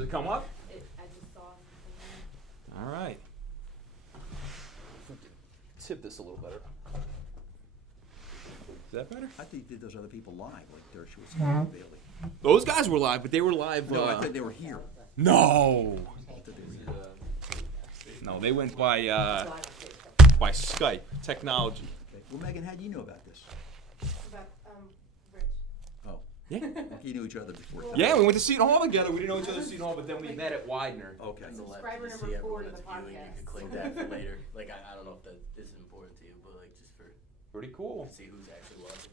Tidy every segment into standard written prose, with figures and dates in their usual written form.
Does it come up? I just saw. All right. Tip this a little better. Is that better? I think they did those other people live, like Dershowitz and Bailey. Those guys were live, but they were live. No, I thought they were here. No. I thought they were here. No, they went by Skype technology. Okay. Well, Megan, how do you know about this? About Rich. Oh, Yeah. okay, you knew each other before. Yeah, we went to Seton Hall together. We didn't know each other at Seton Hall, but then we met at Widener. Okay. On the left, Subscriber you number see 4 to everyone the that's viewing. You podcast. can click that for later. Like, I don't know if that is important to you, but like just for Pretty cool. see who's actually watching.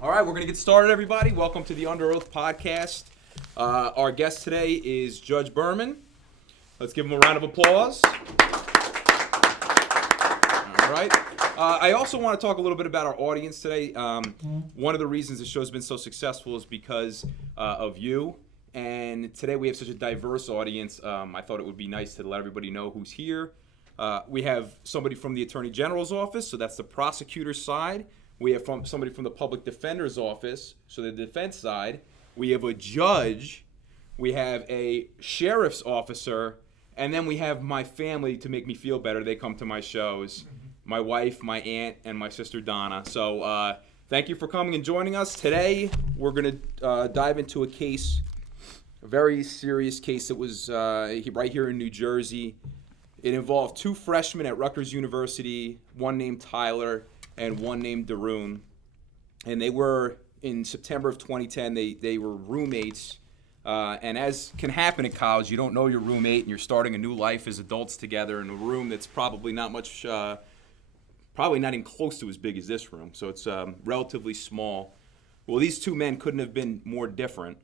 All right, we're going to get started, everybody. Welcome to the Under Oath podcast. Our guest today is Judge Berman. Let's give him a round of applause. All right. I also want to talk a little bit about our audience today. One of the reasons the show's been so successful is because of you. And today we have such a diverse audience. I thought it would be nice to let everybody know who's here. We have somebody from the Attorney General's office, so that's the prosecutor's side. We have somebody from the Public Defender's office, so the defense side. We have a judge. We have a sheriff's officer. And then we have my family to make me feel better. They come to my shows. My wife, my aunt, and my sister Donna. So thank you for coming and joining us. Today we're going to dive into a case, a very serious case that was right here in New Jersey. It involved 2 freshmen at Rutgers University, one named Tyler and one named Dharun. And they were, in September of 2010, they were roommates. And as can happen in college, you don't know your roommate and you're starting a new life as adults together in a room that's probably not much, probably not even close to as big as this room. So it's relatively small. Well, these 2 men couldn't have been more different.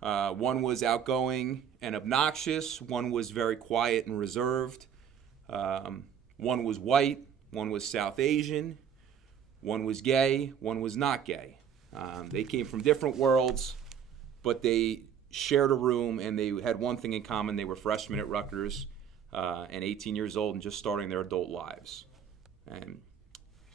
One was outgoing and obnoxious. One was very quiet and reserved. One was white. One was South Asian. One was gay. One was not gay. They came from different worlds, but they shared a room, and they had one thing in common. They were freshmen at Rutgers and 18 years old and just starting their adult lives. And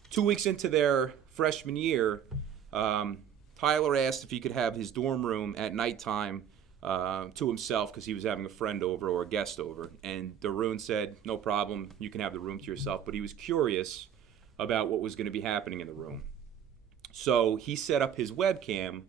2 weeks into their freshman year, Tyler asked if he could have his dorm room at nighttime to himself because he was having a friend over or a guest over. And Dharun said, no problem, you can have the room to yourself. But he was curious about what was going to be happening in the room. So he set up his webcam,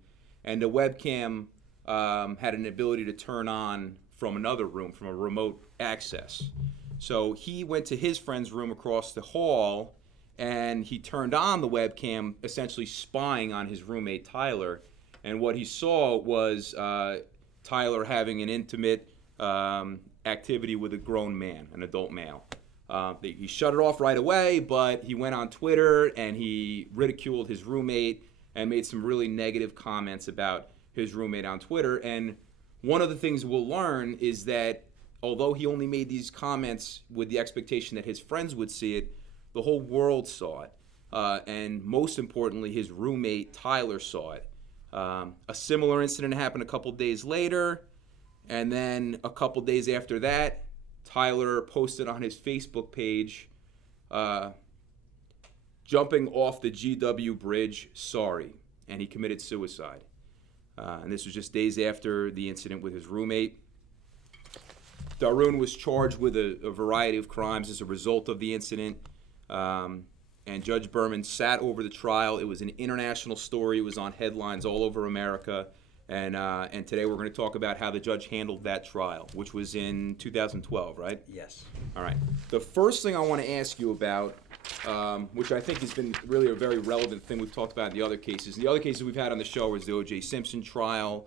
and the webcam had an ability to turn on from another room, from a remote access. So he went to his friend's room across the hall, and he turned on the webcam, essentially spying on his roommate, Tyler. And what he saw was Tyler having an intimate activity with a grown man, an adult male. He shut it off right away, but he went on Twitter and he ridiculed his roommate and made some really negative comments about his roommate on Twitter. And one of the things we'll learn is that although he only made these comments with the expectation that his friends would see it, the whole world saw it. And most importantly, his roommate, Tyler, saw it. A similar incident happened a couple days later. And then a couple days after that, Tyler posted on his Facebook page, jumping off the GW bridge, sorry. And he committed suicide. And this was just days after the incident with his roommate. Dharun was charged with a variety of crimes as a result of the incident. And Judge Berman sat over the trial. It was an international story. It was on headlines all over America. And today we're going to talk about how the judge handled that trial, which was in 2012, right? Yes. All right. The first thing I want to ask you about, which I think has been really a very relevant thing we've talked about in the other cases. The other cases we've had on the show was the O.J. Simpson trial.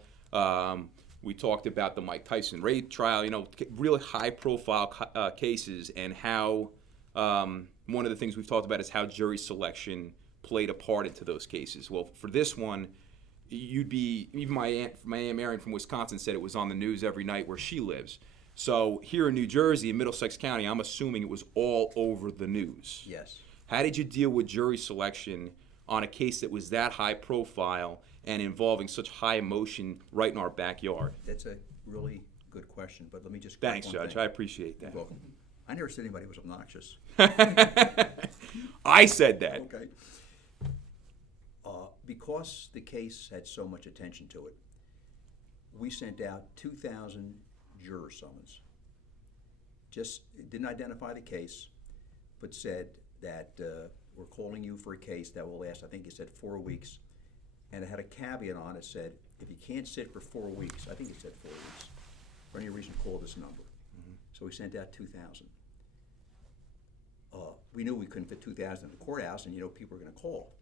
We talked about the Mike Tyson rape trial, really high-profile cases, and how one of the things we've talked about is how jury selection played a part into those cases. Well, for this one, even my Aunt Marion from Wisconsin said it was on the news every night where she lives. So here in New Jersey, in Middlesex County, I'm assuming it was all over the news. Yes. How did you deal with jury selection on a case that was that high profile and involving such high emotion right in our backyard? That's a really good question, but let me just... Thanks, Judge. I appreciate that. You're welcome. I never said anybody was obnoxious. I said that. Okay. Because the case had so much attention to it, we sent out 2,000 juror summons. Just didn't identify the case, but said that we're calling you for a case that will last, I think it said 4 weeks, and it had a caveat on it, said, if you can't sit for 4 weeks, I think it said 4 weeks, for any reason, call this number. So we sent out 2,000. We knew we couldn't fit 2,000 in the courthouse, and people were going to call.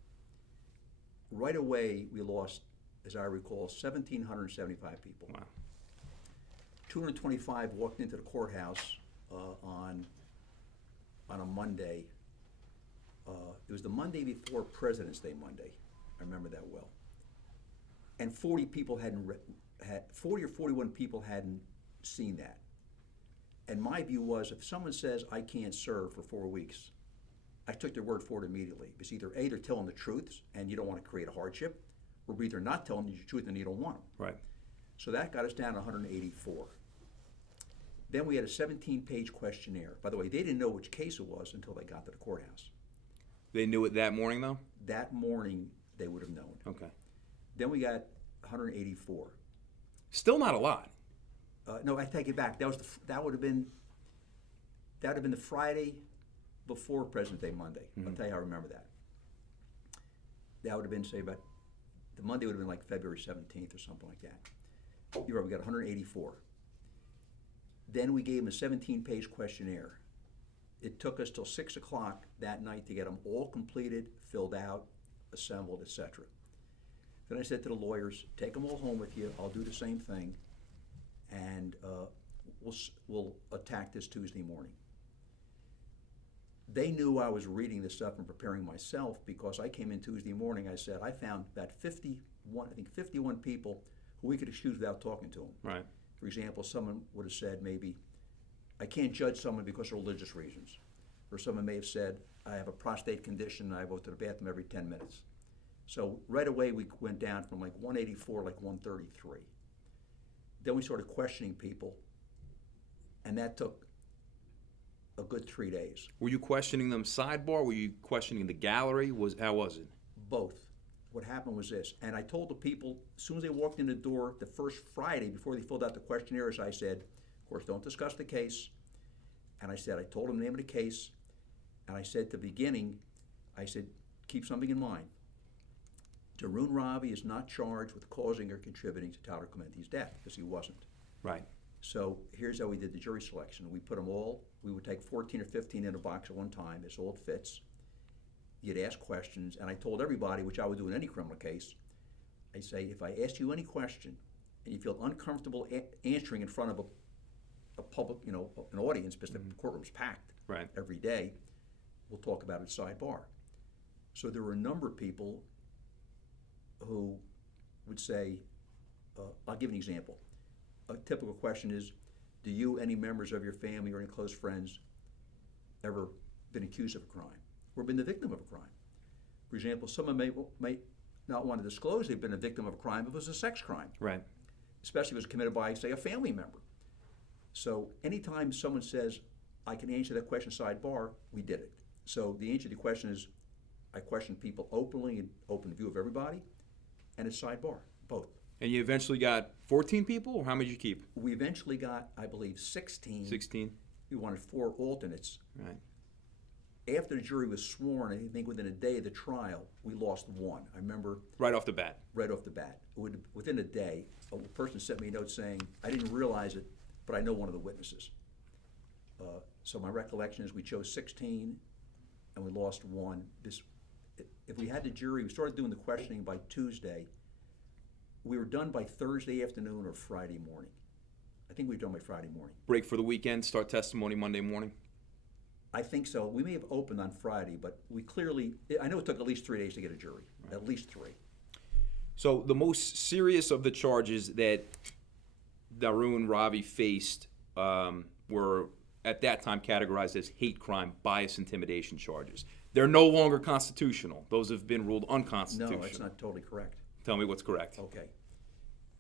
Right away, we lost, as I recall, 1,775 people. Wow. 225 walked into the courthouse on a Monday. It was the Monday before President's Day Monday. I remember that well. And 40 people hadn't 40 or 41 people hadn't seen that. And my view was, if someone says I can't serve for 4 weeks, I took their word for it immediately. Because either A, they're telling the truth and you don't want to create a hardship, or B, they're not telling you the truth and you don't want them. Right. So that got us down to 184. Then we had a 17-page questionnaire. By the way, they didn't know which case it was until they got to the courthouse. They knew it that morning, though? That morning, they would have known. Okay. Then we got 184. Still not a lot. No, I take it back. That would have been the Friday before President's Day Monday. I'll tell you how I remember that. That would have been, say, about the Monday would have been like February 17th or something like that. You're right, we got 184. Then we gave them a 17-page questionnaire. It took us till 6 o'clock that night to get them all completed, filled out, assembled, etc. Then I said to the lawyers, take them all home with you. I'll do the same thing, and we'll attack this Tuesday morning. They knew I was reading this stuff and preparing myself, because I came in Tuesday morning. I said I found about 51 people who we could excuse without talking to them. Right. For example, someone would have said maybe, I can't judge someone because of religious reasons. Or someone may have said, I have a prostate condition and I go to the bathroom every 10 minutes. So right away we went down from like 184, like 133. Then we started questioning people, and that took a good 3 days. Were you questioning them sidebar? Were you questioning the gallery? How was it? Both. What happened was this, and I told the people, as soon as they walked in the door the first Friday before they filled out the questionnaires, I said, of course, don't discuss the case. And I told them the name of the case, and I said at the beginning, I said, keep something in mind. Dharun Ravi is not charged with causing or contributing to Tyler Clemente's death, because he wasn't. Right. So here's how we did the jury selection. We put them all, we would take 14 or 15 in a box at one time, as all fits. You'd ask questions, and I told everybody, which I would do in any criminal case, I say, if I ask you any question and you feel uncomfortable answering in front of a public, an audience, because the courtroom's packed Right. every day, we'll talk about it sidebar. So there were a number of people who would say, I'll give an example. A typical question is, do you, any members of your family or any close friends, ever been accused of a crime or been the victim of a crime? For example, someone may not want to disclose they've been a victim of a crime if it was a sex crime. Right. Especially if it was committed by, say, a family member. So anytime someone says, I can answer that question sidebar, we did it. So the answer to the question is, I question people openly and open view of everybody, and it's sidebar, both. And you eventually got 14 people, or how many did you keep? We eventually got, I believe, 16. 16. We wanted 4 alternates. Right. After the jury was sworn, I think within a day of the trial, we lost 1. I remember Right off the bat. right off the bat. Within a day, a person sent me a note saying, I didn't realize it, but I know one of the witnesses. So my recollection is we chose 16 and we lost 1. If we had the jury, we started doing the questioning by Tuesday. We were done by Thursday afternoon or Friday morning. I think we were done by Friday morning. Break for the weekend, start testimony Monday morning? I think so. We may have opened on Friday, but we clearly, I know it took at least 3 days to get a jury, at least 3. So the most serious of the charges that Dharun Ravi faced were at that time categorized as hate crime, bias, intimidation charges. They're no longer constitutional. Those have been ruled unconstitutional. No, that's not totally correct. Tell me what's correct. Okay.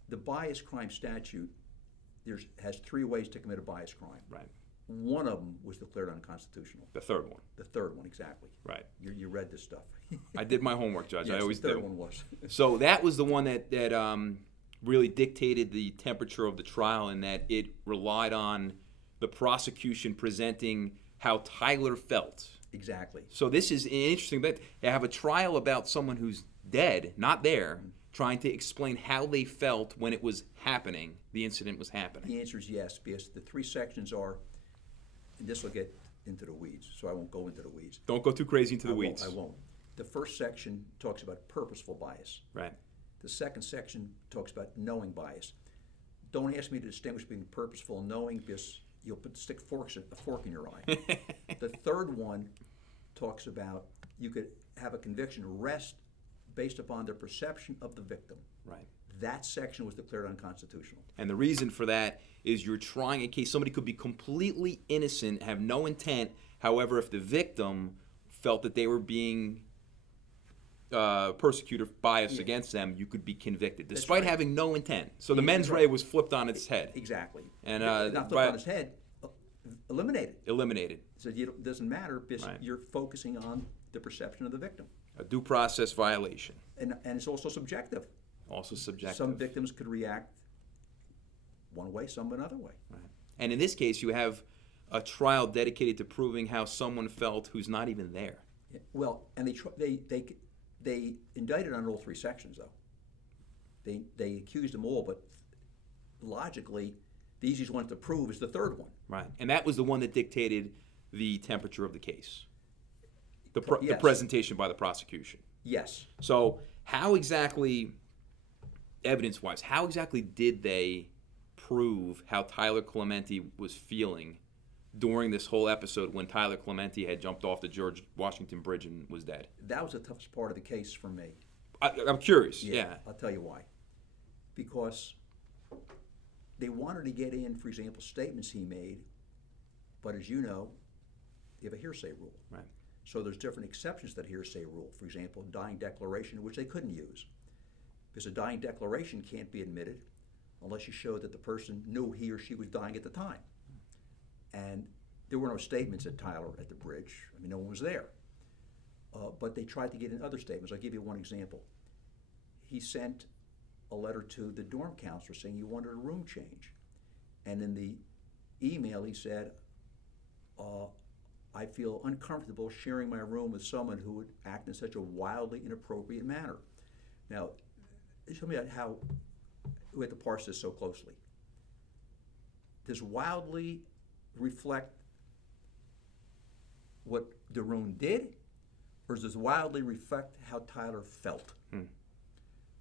The bias crime statute has 3 ways to commit a bias crime. Right. One of them was declared unconstitutional. The third one. The third one, exactly. Right. You read this stuff. I did my homework, Judge. Yes, I always the third do. one was. So that was the one that really dictated the temperature of the trial in that it relied on the prosecution presenting how Tyler felt. Exactly. So this is an interesting bit. They have a trial about someone who's dead, not there, trying to explain how they felt when it was happening, the incident was happening. The answer is yes, because the three sections are, and this will get into the weeds, so I won't go into the weeds. Don't go too crazy into the weeds. I won't. The first section talks about purposeful bias. Right. The second section talks about knowing bias. Don't ask me to distinguish between purposeful and knowing, because you'll stick a fork in your eye. The third one talks about you could have a conviction rest based upon the perception of the victim. Right. That section was declared unconstitutional. And the reason for that is you're trying, in case somebody could be completely innocent, have no intent. However, if the victim felt that they were being persecuted, biased against them, you could be convicted, despite having no intent. So the mens rea was flipped on its head. Exactly. And not flipped on its head, eliminated. eliminated. So it doesn't matter because you're focusing on the perception of the victim. A due process violation. And it's also subjective. Also subjective. Some victims could react one way, some another way. Right. And in this case, you have a trial dedicated to proving how someone felt who's not even there. Yeah. Well, and they indicted on all three sections, though. They accused them all, but logically, the easiest one to prove is the third one. Right. And that was the one that dictated the temperature of the case. The Yes. presentation by the prosecution. Yes. So how exactly, evidence-wise, how exactly did they prove how Tyler Clemente was feeling during this whole episode when Tyler Clemente had jumped off the George Washington Bridge and was dead? That was the toughest part of the case for me. I'm curious, yeah. I'll tell you why. Because they wanted to get in, for example, statements he made, but as you know, you have a hearsay rule. Right. So there's different exceptions to that hearsay rule. For example, dying declaration, which they couldn't use. Because a dying declaration can't be admitted unless you show that the person knew he or she was dying at the time. And there were no statements at Tyler at the bridge. I mean, no one was there. But they tried to get in other statements. I'll give you one example. He sent a letter to the dorm counselor saying he wanted a room change. And in the email he said, I feel uncomfortable sharing my room with someone who would act in such a wildly inappropriate manner. Now, tell me how we have to parse this so closely. Does wildly reflect what Dharun did, or does wildly reflect how Tyler felt?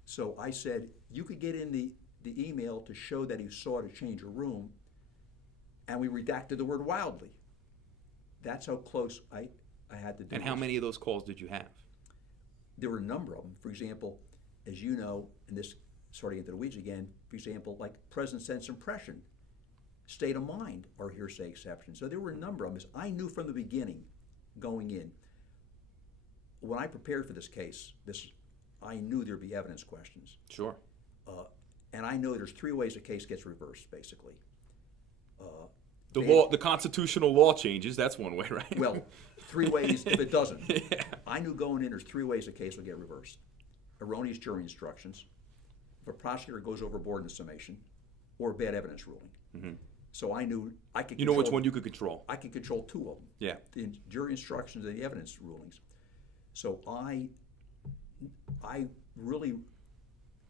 So I said, you could get in the email to show that he saw to change a room, and we redacted the word wildly. That's how close I had to do And how this. many of those calls did you have? There were a number of them. For example, as you know, and this sort of into the weeds again, for example, like present sense impression, state of mind are hearsay exceptions. So there were a number of them. I knew from the beginning, going in, when I prepared for this case, I knew there'd be evidence questions. Sure. And I know there's three ways a case gets reversed, basically. The constitutional law changes, that's one way, right? Well, three ways if it doesn't. Yeah. I knew going in there's three ways a case will get reversed. Erroneous jury instructions, if a prosecutor goes overboard in the summation, or bad evidence ruling. Mm-hmm. So I knew I could You know which one you could control. I could control two of them. Yeah. The jury instructions and the evidence rulings. So I really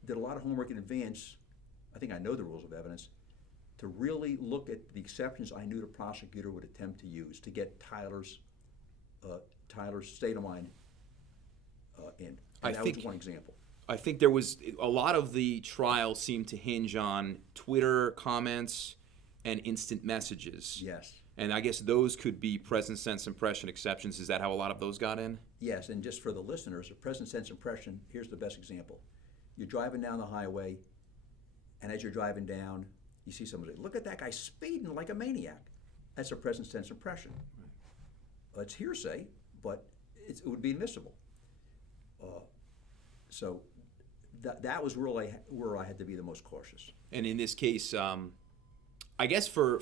did a lot of homework in advance. I think I know the rules of evidence, to really look at the exceptions I knew the prosecutor would attempt to use to get Tyler's state of mind in. And that was one example. I think there was a lot of the trial seemed to hinge on Twitter comments and instant messages. Yes. And I guess those could be present sense impression exceptions. Is that how a lot of those got in? Yes, and just for the listeners, a present sense impression, here's the best example. You're driving down the highway, and as you're driving down, you see somebody, look at that guy speeding like a maniac. That's a present sense impression. Right. It's hearsay, but it would be admissible. So that was really where I had to be the most cautious. And in this case, I guess for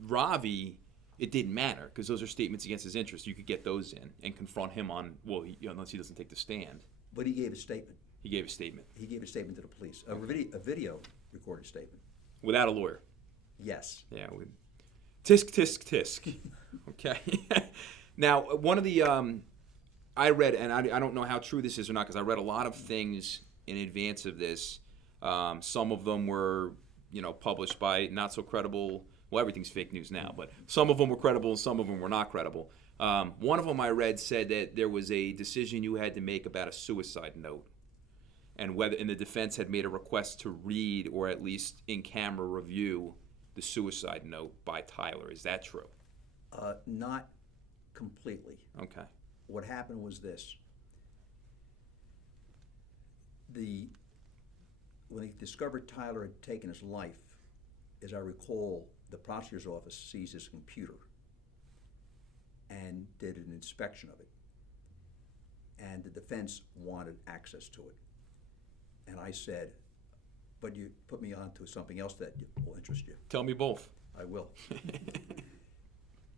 Ravi, it didn't matter because those are statements against his interest. You could get those in and confront him on, unless he doesn't take the stand. But he gave a statement. He gave a statement He gave a statement to the police, a video recorded statement. without a lawyer. Yes. Yeah. Tisk, tisk, tisk. Okay. Now, one of the I read, and I don't know how true this is or not, because I read a lot of things in advance of this. Some of them were, published by not so credible. Well, everything's fake news now, but some of them were credible and some of them were not credible. One of them I read said that there was a decision you had to make about a suicide note, and the defense had made a request to read or at least in camera review the suicide note by Tyler. Is that true? Not completely. Okay. What happened was this. When they discovered Tyler had taken his life, as I recall, the prosecutor's office seized his computer and did an inspection of it. And the defense wanted access to it. And I said, but you put me on to something else that will interest you. Tell me both. I will.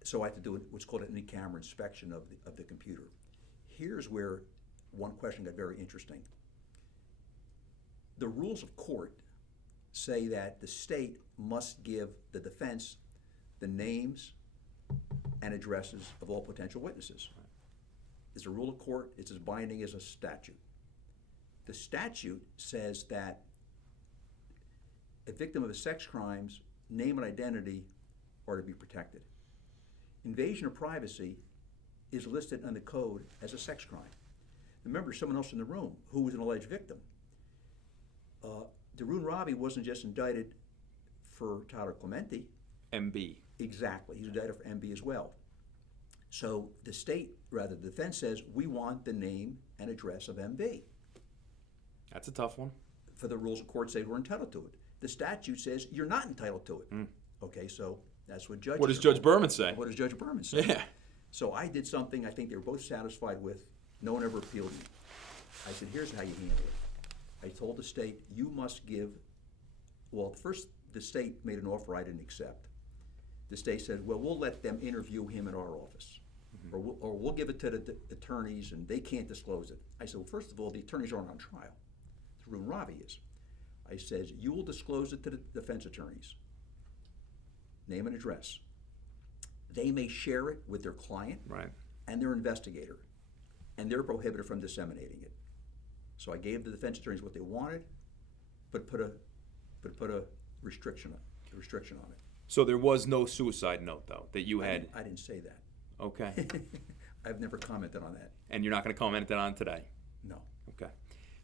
So I had to do what's called an in-camera inspection of the computer. Here's where one question got very interesting. The rules of court say that the state must give the defense the names and addresses of all potential witnesses. It's a rule of court. It's as binding as a statute. The statute says that a victim of a sex crime's name and identity are to be protected. Invasion of privacy is listed in the code as a sex crime. Remember, someone else in the room who was an alleged victim. Ravi wasn't just indicted for Tyler Clemente. MB. Exactly. He's indicted for MB as well. So the defense says, we want the name and address of MB. That's a tough one. For the rules of court say we're entitled to it. The statute says you're not entitled to it. Okay, so that's what judges. What does Judge Berman say? What does Judge Berman say? Yeah. So I did something I think they were both satisfied with. No one ever appealed me. I said, here's how you handle it. I told the state, you must give, first the state made an offer I didn't accept. The state said, well, we'll let them interview him in our office. Or we'll give it to the attorneys and they can't disclose it. I said, well, first of all, the attorneys aren't on trial. Ravi is. I says, you will disclose it to the defense attorneys. Name and address. They may share it with their client and their investigator, and they're prohibited from disseminating it. So I gave the defense attorneys what they wanted, but put a restriction on it. So there was no suicide note, though, that you had. I didn't say that. Okay. I've never commented on that. And you're not going to comment on it today? No. Okay.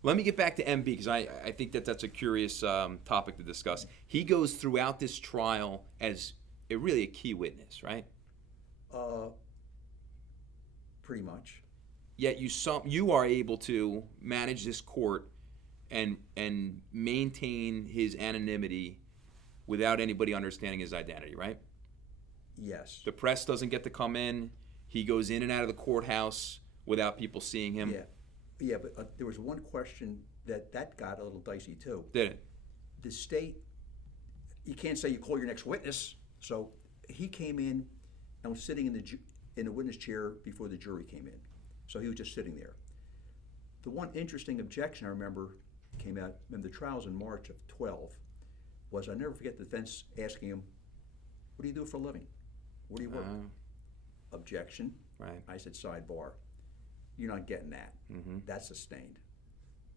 Let me get back to MB, because I think that's a curious topic to discuss. He goes throughout this trial as really a key witness, right? Pretty much. Yet you are able to manage this court and maintain his anonymity without anybody understanding his identity, right? Yes. The press doesn't get to come in. He goes in and out of the courthouse without people seeing him. Yeah, but there was one question that got a little dicey too. Did it? The state, you can't say you call your next witness. So he came in and was sitting in the witness chair before the jury came in. So he was just sitting there. The one interesting objection I remember came out in the trials in March of 12 was, I never forget the defense asking him, what do you do for a living? Where do you work? Objection. Right. I said, sidebar. You're not getting that. Mm-hmm. That's sustained.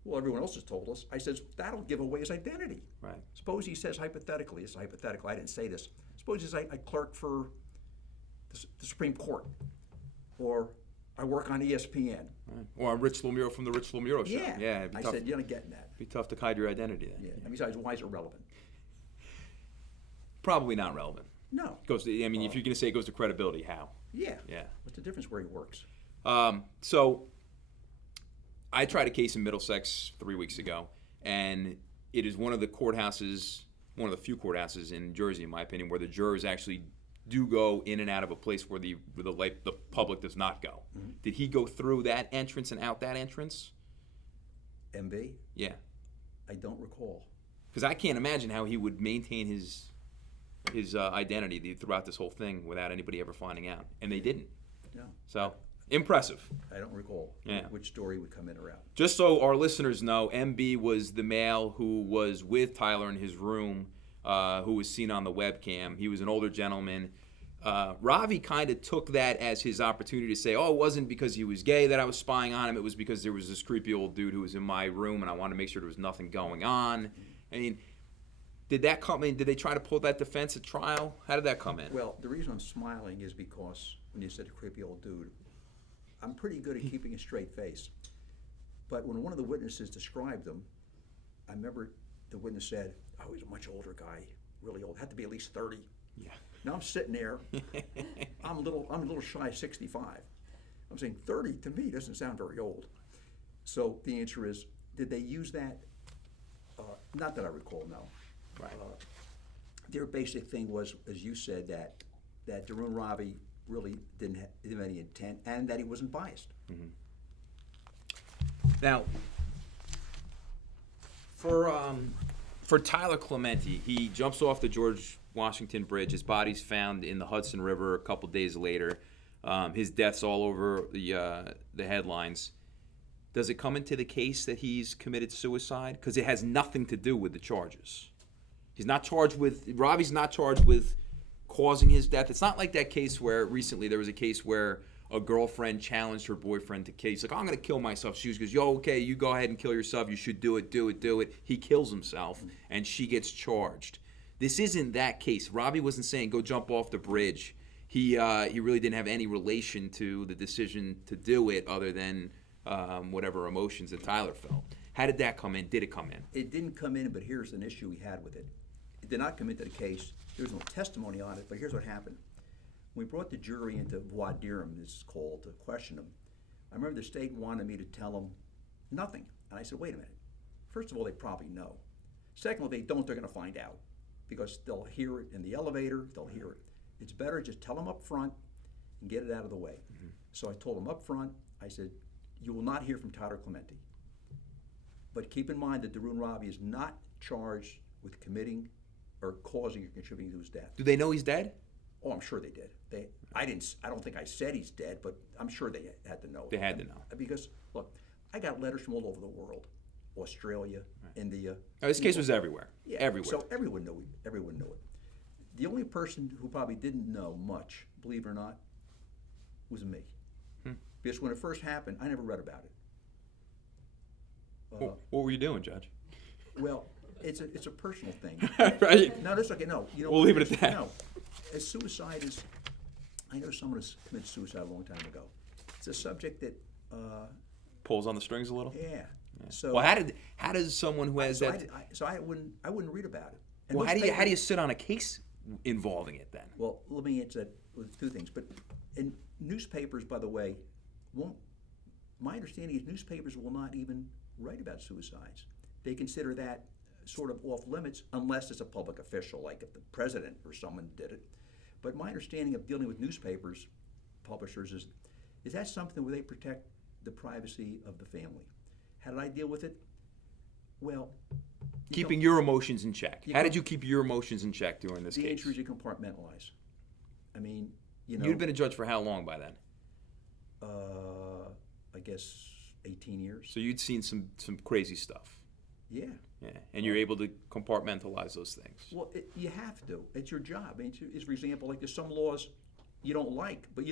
Well, everyone else has told us. I said, that'll give away his identity. Right. Suppose he says hypothetically, it's hypothetical, I didn't say this. Suppose he says, I clerk for the Supreme Court, or I work on ESPN. Right. Or I'm Rich Lomurro from the Rich Lomurro Show. Yeah. It'd be I tough. said, you're not getting that. It'd be tough to hide your identity then. Yeah. And besides, why is it relevant? Probably not relevant. No. If you're going to say it goes to credibility, how? Yeah. Yeah. What's the difference where he works? So I tried a case in Middlesex 3 weeks ago, and it is one of the few courthouses in Jersey, in my opinion, where the jurors actually do go in and out of a place where the public does not go. Mm-hmm. Did he go through that entrance and out that entrance? MB? Yeah. I don't recall. Because I can't imagine how he would maintain his identity throughout this whole thing without anybody ever finding out, and they didn't. No. So Impressive. I don't recall Yeah. which story would come in or out. Just so our listeners know, MB was the male who was with Tyler in his room, who was seen on the webcam. He was an older gentleman. Ravi kind of took that as his opportunity to say, oh, it wasn't because he was gay that I was spying on him. It was because there was this creepy old dude who was in my room, and I wanted to make sure there was nothing going on. I mean, did that come in? Did they try to pull that defense at trial? How did that come in? Well, the reason I'm smiling is because when you said creepy old dude, I'm pretty good at keeping a straight face. But when one of the witnesses described him, I remember the witness said, oh, he's a much older guy, really old, had to be at least 30. Yeah. Now I'm sitting there, I'm a little shy of 65. I'm saying 30 to me doesn't sound very old. So the answer is, did they use that? Not that I recall, no. Right. Their basic thing was, as you said, that Dharun Ravi really didn't have any intent, and that he wasn't biased. Now, for Tyler Clemente, he jumps off the George Washington Bridge. His body's found in the Hudson River a couple days later. His death's all over the headlines. Does it come into the case that he's committed suicide? Because it has nothing to do with the charges. Ravi's not charged with causing his death. It's not like that case where recently there was a case where a girlfriend challenged her boyfriend to case, like, I'm going to kill myself. She goes, yo, okay, you go ahead and kill yourself. You should do it. He kills himself, and she gets charged. This isn't that case. Ravi wasn't saying, go jump off the bridge. He really didn't have any relation to the decision to do it other than whatever emotions that Tyler felt. How did that come in? Did it come in? It didn't come in, but here's an issue we had with it. It did not come into the case. There was no testimony on it, but here's what happened. We brought the jury into voir dire, this is called, to question them. I remember the state wanted me to tell them nothing. And I said, wait a minute. First of all, they probably know. Second of all, they don't, they're going to find out. Because they'll hear it in the elevator, they'll hear it. It's better just tell them up front and get it out of the way. So I told them up front, I said, you will not hear from Tyler Clemente. But keep in mind that Dharun Ravi is not charged with committing or causing or contributing to his death. Do they know he's dead? Oh, I'm sure they did. I don't think I said he's dead, but I'm sure they had to know. They had to know. Because, look, I got letters from all over the world. Australia, India. Now, this case was everywhere. Yeah, everywhere. So everyone knew it. Everyone knew it. The only person who probably didn't know much, believe it or not, was me. Because when it first happened, I never read about it. What were you doing, Judge? Well, it's a personal thing. Right? No, that's okay. No, you know, We'll leave it at that. No, as suicide is, I know someone who's committed suicide a long time ago. It's a subject that, Pulls on the strings a little? yeah. So, Well, how does someone who has that... I wouldn't read about it. And Well, most how do papers- you sit on a case involving it then? Well, let me answer that with two things. But in newspapers, by the way, my understanding is newspapers will not even write about suicides. They consider that sort of off limits unless it's a public official, like if the president or someone did it. But my understanding of dealing with newspapers, publishers, is that something where they protect the privacy of the family? How did I deal with it? Well, Keeping your emotions in check. You How know- did you keep your emotions in check during this the case? answer is you compartmentalize. I mean, you know, You'd been a judge for how long by then? I guess 18 years. So you'd seen some crazy stuff. Yeah. Yeah, and you're able to compartmentalize those things. Well, you have to. It's your job. I mean, it's, for example, like there's some laws you don't like, but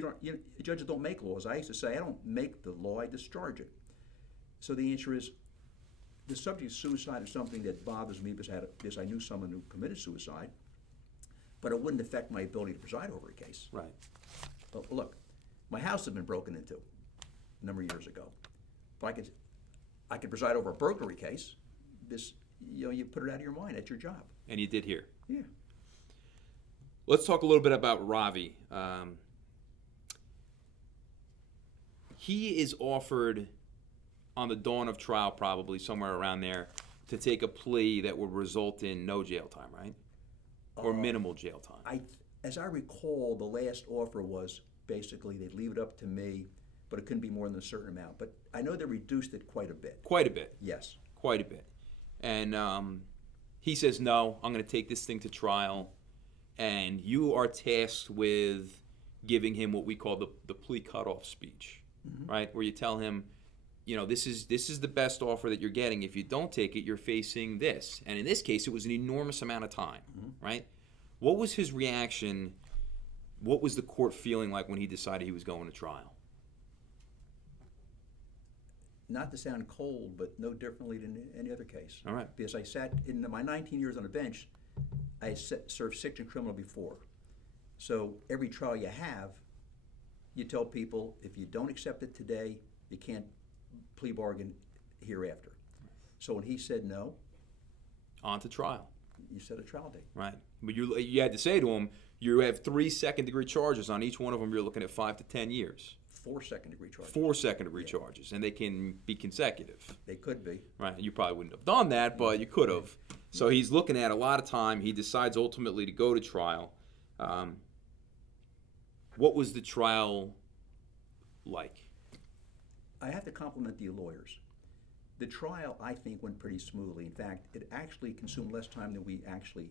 judges don't make laws. I used to say, I don't make the law, I discharge it. So the answer is, the subject of suicide is something that bothers me because I knew someone who committed suicide, but it wouldn't affect my ability to preside over a case. Right. But look, my house had been broken into a number of years ago. But I could preside over a burglary case. You put it out of your mind. That's your job. And you did here. Yeah. Let's talk a little bit about Ravi. He is offered on the dawn of trial, probably somewhere around there, to take a plea that would result in no jail time, right? Or minimal jail time. As I recall, the last offer was basically they'd leave it up to me, but it couldn't be more than a certain amount. But I know they reduced it quite a bit. Quite a bit. Yes. Quite a bit. And he says, no, I'm going to take this thing to trial. And you are tasked with giving him what we call the plea cutoff speech. right? Where you tell him, this is the best offer that you're getting. If you don't take it, you're facing this. And in this case, it was an enormous amount of time, right? What was his reaction? What was the court feeling like when he decided he was going to trial? Not to sound cold, but no differently than any other case. All right. Because I sat in my 19 years on the bench, I had served 6 in criminal before. So every trial you have, you tell people if you don't accept it today, you can't plea bargain hereafter. So when he said no, On to trial. you set a trial date. Right. But you had to say to him, you have 3 second-degree charges. On each one of them, you're looking at 5 to 10 years. 4 second-degree charges. 4 second-degree charges, and they can be consecutive. They could be. Right. You probably wouldn't have done that, but you could have. So he's looking at a lot of time. He decides ultimately to go to trial. What was the trial like? I have to compliment the lawyers. The trial, I think, went pretty smoothly. In fact, it actually consumed less time than we actually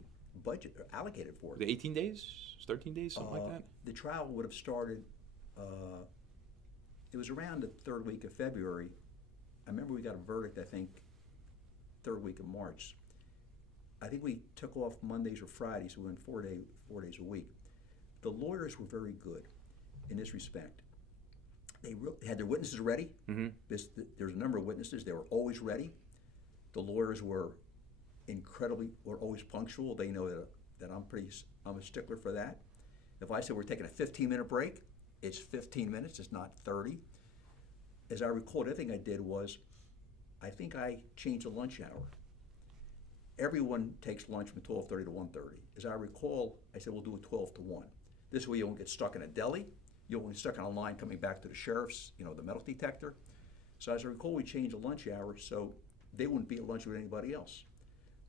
allocated for The it. 18 days? 13 days? Something like that? The trial would have started, it was around the 3rd week of February. I remember we got a verdict, I think, 3rd week of March. I think we took off Mondays or Fridays, so we went 4 days a week. The lawyers were very good in this respect. They had their witnesses ready. There's a number of witnesses. They were always ready. The lawyers were always punctual. They know that I'm a stickler for that. If I said we're taking a 15-minute break, it's 15 minutes. It's not 30. As I recall, the other thing I did was, I think I changed the lunch hour. Everyone takes lunch from 12:30 to 1:30. As I recall, I said we'll do it 12 to 1. This way you won't get stuck in a deli. You won't get stuck on a line coming back to the sheriff's, the metal detector. So as I recall, we changed the lunch hour so they wouldn't be at lunch with anybody else.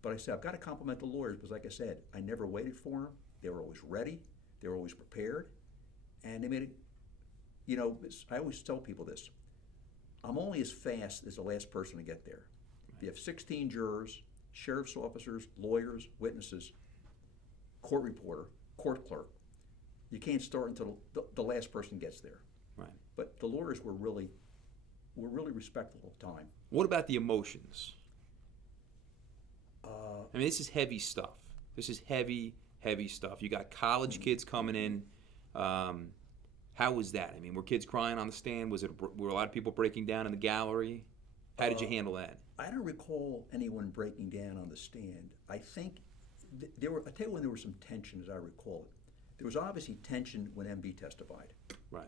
But I said, I've got to compliment the lawyers because, like I said, I never waited for them. They were always ready. They were always prepared. And they made it, I always tell people this. I'm only as fast as the last person to get there. If you have 16 jurors, sheriff's officers, lawyers, witnesses, court reporter, court clerk, you can't start until the last person gets there. Right. But the lawyers were really respectful of time. What about the emotions? I mean, this is heavy stuff. This is heavy, heavy stuff. You got college kids coming in. How was that? I mean, were kids crying on the stand? Were a lot of people breaking down in the gallery? How did you handle that? I don't recall anyone breaking down on the stand. I think I tell you when there was some tension, as I recall it. There was obviously tension when MB testified. Right.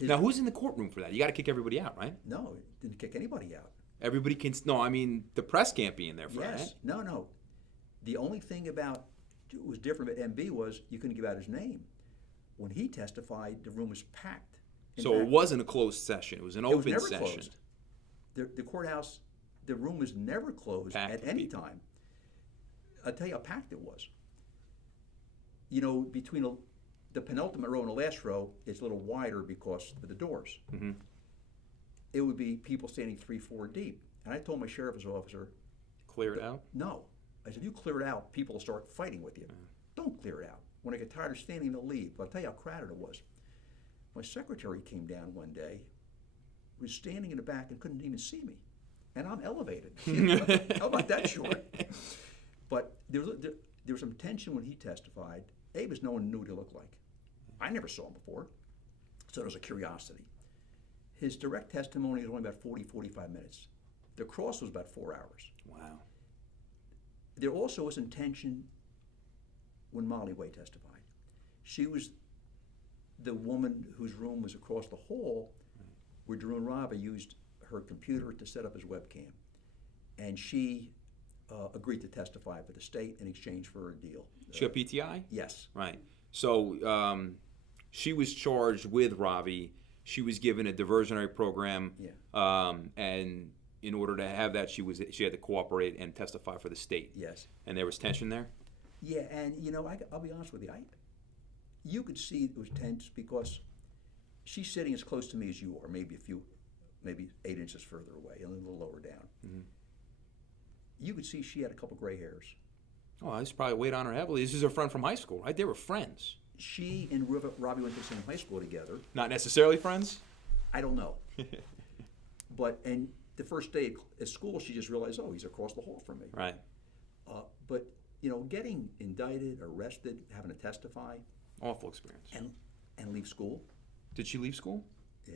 Now, who's in the courtroom for that? You got to kick everybody out, right? No, it didn't kick anybody out. Everybody can. No, I mean the press can't be in there for that. Yes. No. The only thing was different about MB was you couldn't give out his name. When he testified, the room was packed. So it wasn't a closed session. It was an open it was never session. Closed. The courthouse, the room was never closed Packed at with any people. time. I'll tell you how packed it was. Between the penultimate row and the last row, it's a little wider because of the doors. Mm-hmm. It would be people standing 3-4 deep. And I told my sheriff's officer, Clear it out. no. I said, if you clear it out, people will start fighting with you. Don't clear it out. When I get tired of standing, they'll leave. But I'll tell you how crowded it was. My secretary came down one day, was standing in the back and couldn't even see me. And I'm elevated. How about that short? But there was some tension when he testified. Because no one knew what he looked like. I never saw him before, so there was a curiosity. His direct testimony was only about 45 minutes. The cross was about 4 hours. Wow. There also was some tension when Molly Way testified. She was the woman whose room was across the hall where Dharun Ravi used her computer to set up his webcam. And she agreed to testify for the state in exchange for a deal. She got PTI? Yes. Right. So she was charged with Ravi. She was given a diversionary program. Yeah. And in order to have that, she had to cooperate and testify for the state. Yes. And there was tension there? Yeah, and I'll be honest with you. You could see it was tense because she's sitting as close to me as you are, maybe 8 inches further away, and a little lower down. Mm-hmm. You could see she had a couple gray hairs. Oh, this probably weighed on her heavily. This is her friend from high school, right? They were friends. She and Ravi went to the same high school together. Not necessarily friends? I don't know. And the first day at school, she just realized, oh, he's across the hall from me. Right. But, getting indicted, arrested, having to testify, Awful experience. and leave school, Did she leave school? yeah.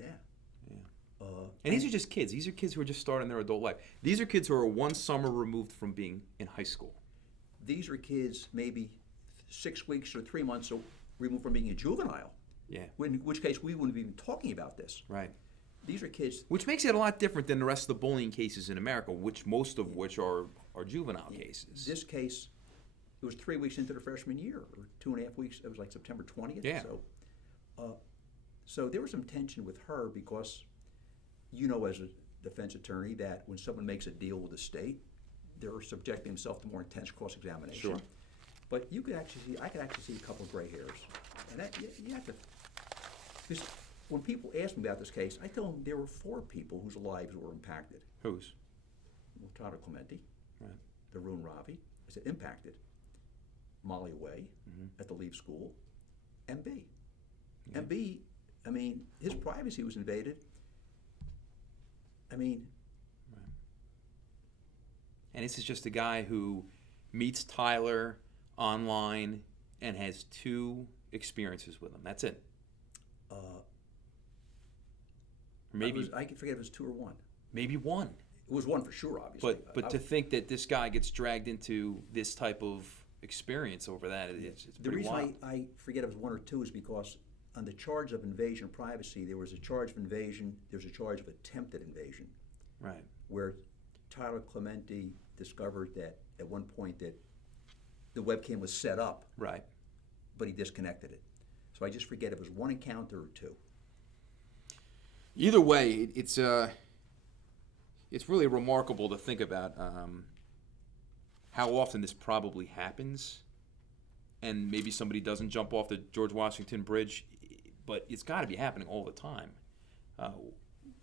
Yeah. And these are just kids. These are kids who are just starting their adult life. These are kids who are one summer removed from being in high school. These are kids maybe 6 weeks or 3 months removed from being a juvenile. Yeah. In which case we wouldn't be even talking about this. Right. These are kids. Which makes it a lot different than the rest of the bullying cases in America, most of which are juvenile cases. This case, it was 3 weeks into their freshman year, or 2.5 weeks. It was like September 20th. Yeah. So there was some tension with her because, as a defense attorney, that when someone makes a deal with the state, they're subjecting themselves to more intense cross-examination. Sure. But I could actually see a couple of gray hairs, and that you have to. Because when people ask me about this case, I tell them there were 4 people whose lives were impacted. Whose? Well, Tyler Clemente, Right. Dharun Ravi. I said impacted. Molly Way at the leave school, and B. And B, his privacy was invaded. And this is just a guy who meets Tyler online and has 2 experiences with him. That's it. Maybe I can forget if it was 2 or 1. maybe 1. It was 1 for sure, obviously. But to think that this guy gets dragged into this type of experience over that, it's the pretty reason wild. I forget if it was 1 or 2 is because on the charge of invasion of privacy, there was a charge of invasion, there was a charge of attempted invasion, Right. where Tyler Clemente discovered that at one point that the webcam was set up, Right. but he disconnected it. So I just forget if it was 1 encounter or 2. Either way, it's really remarkable to think about how often this probably happens, and maybe somebody doesn't jump off the George Washington Bridge, but it's got to be happening all the time.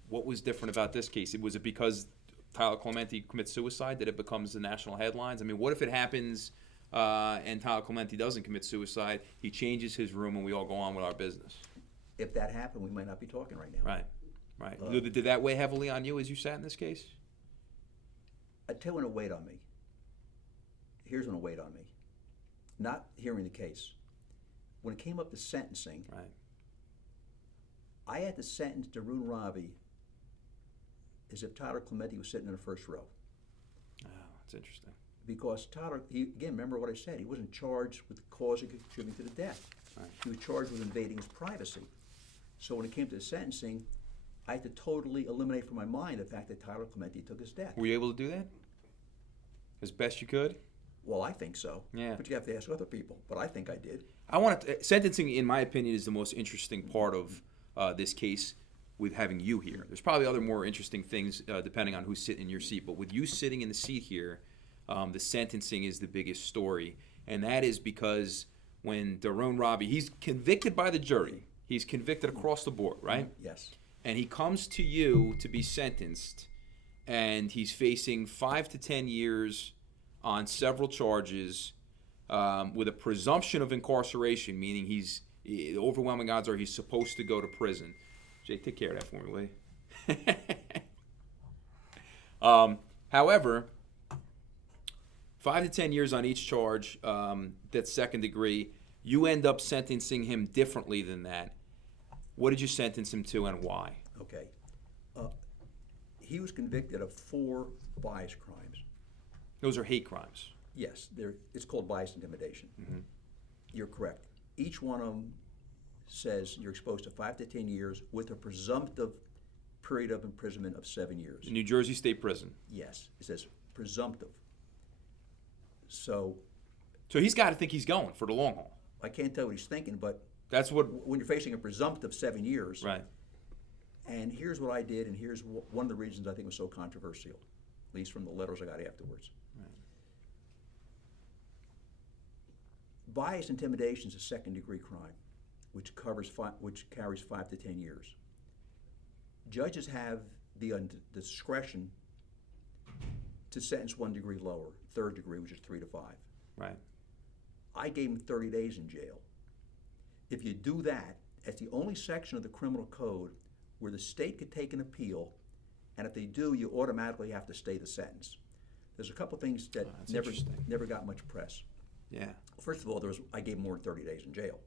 What was different about this case? Was it because Tyler Clemente commits suicide that it becomes the national headlines? What if it happens and Tyler Clemente doesn't commit suicide, he changes his room, and we all go on with our business? If that happened, we might not be talking right now. Right. Did that weigh heavily on you as you sat in this case? I tell you when it weighed on me. Here's when it weighed on me. Not hearing the case. When it came up to sentencing, Right. I had to sentence Dharun Ravi as if Tyler Clemente was sitting in the first row. Oh, that's interesting. Because Tyler, again, remember what I said, he wasn't charged with causing or contributing to the death. Right. He was charged with invading his privacy. So when it came to the sentencing, I had to totally eliminate from my mind the fact that Tyler Clemente took his death. Were you able to do that? As best you could? Well, I think so. Yeah. But you have to ask other people. But I think I did. Sentencing, in my opinion, is the most interesting part of this case with having you here. There's probably other more interesting things depending on who's sitting in your seat. But with you sitting in the seat here, the sentencing is the biggest story. And that is because when Dharun Ravi, he's convicted by the jury. He's convicted across the board, right? Yes. And he comes to you to be sentenced, and he's facing 5 to 10 years on several charges with a presumption of incarceration, meaning the overwhelming odds are he's supposed to go to prison. Jay, take care of that for me, will you? However, 5 to 10 years on each charge, that's second degree. You end up sentencing him differently than that. What did you sentence him to, and why? Okay. He was convicted of 4 bias crimes. Those are hate crimes. Yes, it's called bias intimidation. Mm-hmm. You're correct. Each one of them says you're exposed to 5 to 10 years with a presumptive period of imprisonment of 7 years. New Jersey State Prison. Yes, it says presumptive. So he's got to think he's going for the long haul. I can't tell what he's thinking, but That's what. when you're facing a presumptive 7 years, Right. and here's what I did, and here's one of the reasons I think it was so controversial, at least from the letters I got afterwards. Right. Bias intimidation is a second-degree crime, which carries 5 to 10 years. Judges have the discretion to sentence 1 degree lower, third degree, which is 3 to 5. Right. I gave him 30 days in jail. If you do that, that's the only section of the criminal code where the state could take an appeal, and if they do, you automatically have to stay the sentence. There's a couple things that That's never interesting. never got much press. Yeah. First of all, I gave him more than 30 days in jail.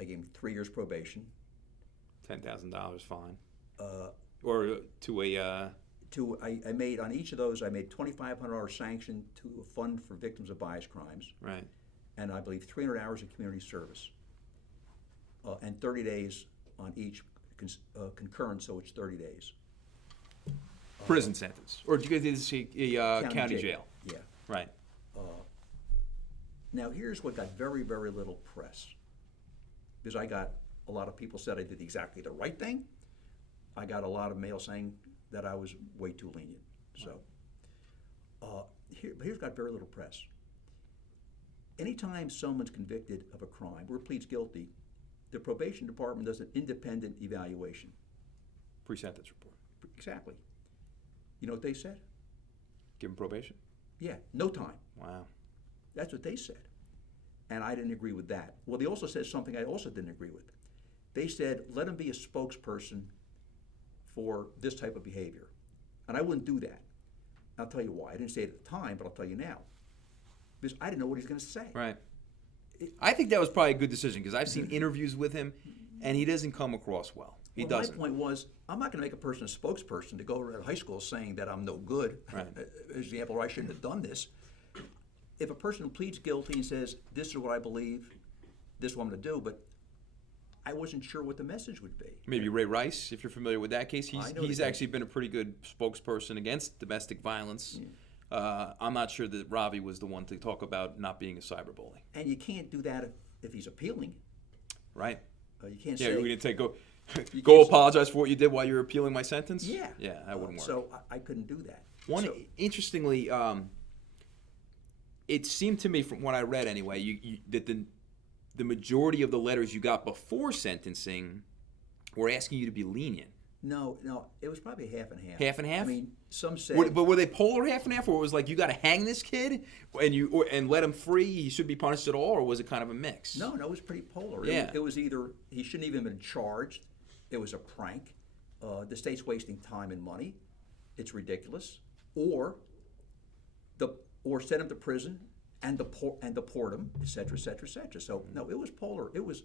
I gave him 3 years probation. $10,000 fine. Uh, Or to a. I made on each of those. I made $2,500 sanction to a fund for victims of bias crimes, Right. and I believe 300 hours of community service, and 30 days on each concurrent. So it's 30 days. Prison sentence. Or did you guys a county jail? Yeah. Right. Now here's what got very, very little press, because I got a lot of people said I did exactly the right thing. I got a lot of mail saying that I was way too lenient. So here's got very little press. Anytime someone's convicted of a crime or pleads guilty, the probation department does an independent evaluation. Pre-sentence report. Exactly. You know what they said? Give him probation. Yeah, no time. Wow. That's what they said. And I didn't agree with that. Well, they also said something I also didn't agree with. They said, let him be a spokesperson for this type of behavior. And I wouldn't do that. I'll tell you why. I didn't say it at the time, but I'll tell you now. Because I didn't know what he was going to say. Right. I think that was probably a good decision because I've seen interviews with him, and he doesn't come across well. He doesn't. My point was, I'm not going to make a person a spokesperson to go to high school saying that I'm no good. Right. Example, or I shouldn't have done this. If a person pleads guilty and says, this is what I believe, this is what I'm going to do, but I wasn't sure what the message would be. Maybe Ray Rice, if you're familiar with that case, I know he's the actually been a pretty good spokesperson against domestic violence. I'm not sure that Ravi was the one to talk about not being a cyberbully. And you can't do that if he's appealing. Right. You can't Yeah, say. we didn't go You go can't say- apologize for what you did while you were appealing my sentence. Yeah. Yeah, that wouldn't work. So I couldn't do that. One So- interestingly, it seemed to me from what I read anyway, that the majority of the letters you got before sentencing were asking you to be lenient. No, it was probably half and half. Half and half? I mean, some said. But were they polar half and half, or it was like you got to hang this kid and let him free? He should be punished at all, or was it kind of a mix? No, it was pretty polar. Yeah. It was either he shouldn't even have been charged. It was a prank. The state's wasting time and money. It's ridiculous. Or send him to prison and deport him, et cetera, et cetera, et cetera. So no, it was polar. It was